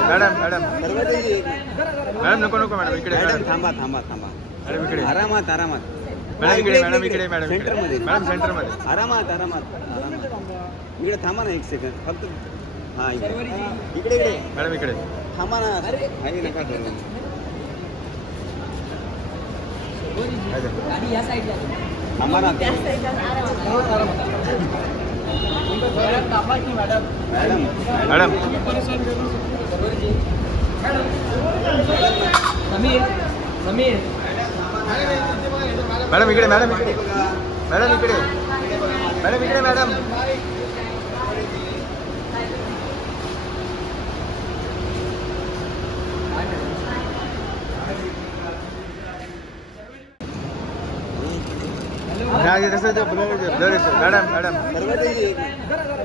madam madam madam नको नको madam इकडे मॅडम थांबा थांबा थांबा मॅडम इकडे आरामात आरामात मॅडम इकडे मॅडम इकडे मॅडम सेंटर मध्ये मॅडम सेंटर मध्ये आरामात आरामात आरामात इकडे थांबा ना एक सेकंड फक्त हा इकडे इकडे इकडे मॅडम इकडे थांबा ना काही नका करू थांबा ना madam madam Sameer Sameer madam इकडे मॅडम इकडे मॅडम इकडे मॅडम इकडे मॅडम मॅडम मॅडम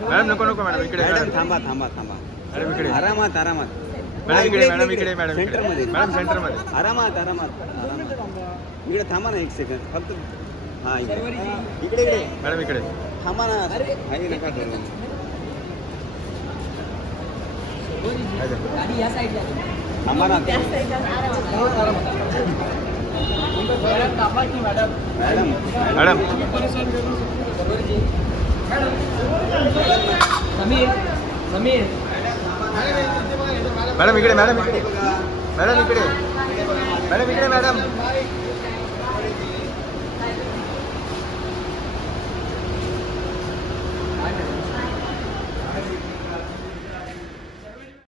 मॅडम नको नको मॅडम इकडे मॅडम थांबा थांबा थांबा मॅडम इकडे आरामात आरामात मॅडम इकडे मॅडम इकडे मॅडम सेंटर मध्ये मॅडम सेंटर मध्ये आरामात आरामात आरामात इकडे थांबा ना एक सेकंड फक्त हा इकडे इकडे इकडे मॅडम इकडे थांबा ना काही नका करू गाडी या साईडला थांबा ना madam madam madam Sameer Sameer madam इकडे मॅडम इकडे मॅडम इकडे मॅडम इकडे मॅडम